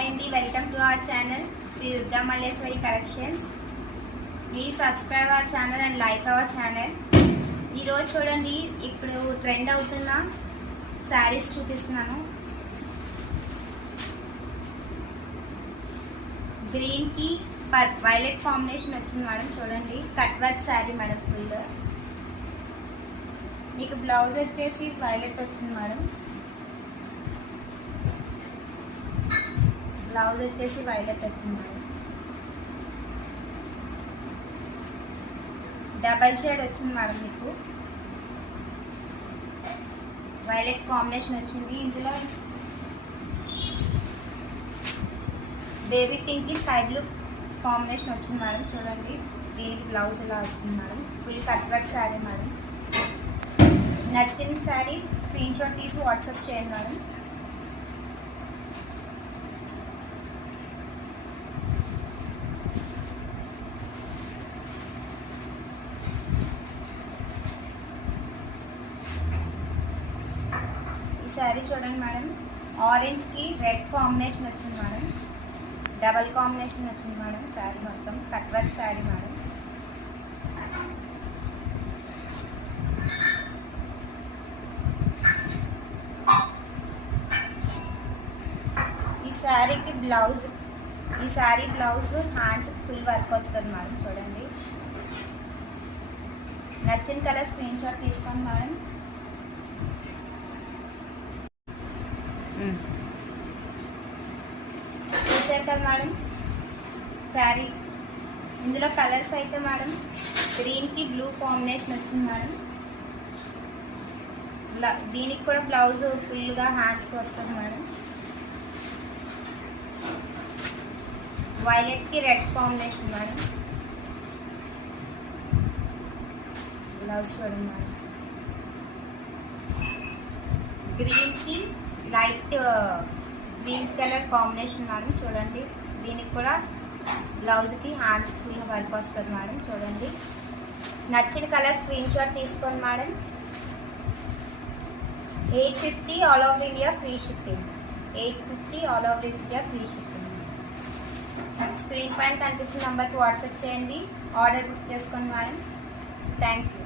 హాయ్ అండి, welcome to our channel Shri Durga Malleswari collections. Please subscribe our channel and like our channel. ఈరోజు చూడండి, ఇప్పుడు trend అవుతున్న శారీస్ చూపిస్తున్నాను. గ్రీన్కి వైలెట్ కాంబినేషన్ వచ్చింది మేడం. చూడండి, cut work sari madam. Full మీకు బ్లౌజ్ వచ్చేసి వైలెట్ వచ్చింది మేడం. బ్లౌజ్ వచ్చేసి వైలెట్ వచ్చింది మేడం. డబల్ షేడ్ వచ్చింది మేడం. మీకు వైలెట్ కాంబినేషన్ వచ్చింది. ఇందులో బేబీ పింక్ కి స్కై బ్లూ కాంబినేషన్ వచ్చింది మేడం. చూడండి, దీనికి బ్లౌజ్ ఇలా వచ్చింది madam. Full cut work sari మేడం. నచ్చిన శారీ స్క్రీన్ షాట్ తీసి వాట్సాప్ చేయండి మేడం. శారీ చూడండి మేడం, ఆరెంజ్ కి రెడ్ కాంబినేషన్ వచ్చింది మేడం. డబల్ కాంబినేషన్ వచ్చింది మేడం. శారీ మొత్తం కట్ వర్క్ శారీ మేడం. ఈ sari blouse hands full work వస్తుంది మేడం. చూడండి, నచ్చిన కలర్ స్క్రీన్ షాట్ తీసుకోండి మేడం. చూసారు కదా మేడం శారీ. ఇందులో కలర్స్ అయితే మేడం, గ్రీన్కి బ్లూ కాంబినేషన్ వచ్చింది మేడం. దీనికి కూడా బ్లౌజ్ ఫుల్గా హ్యాండ్స్కి వస్తుంది మేడం. వైలెట్కి రెడ్ కాంబినేషన్ మేడం. బ్లౌజ్ చూడండి మేడం. గ్రీన్కి light green colour combination madam. చూడండి, దీనికి కూడా బ్లౌజ్కి హ్యాండ్స్ ఫుల్ వర్క్ వస్తుంది మేడం. చూడండి, నచ్చిన కలర్ స్క్రీన్ షాట్ తీసుకోండి madam. 850 all over India free shipping. 850 all over India free shipping. Screen పైన కనిపిస్తున్న నెంబర్కి వాట్సాప్ చేయండి. ఆర్డర్ బుక్ చేసుకోండి మేడం. Thank you.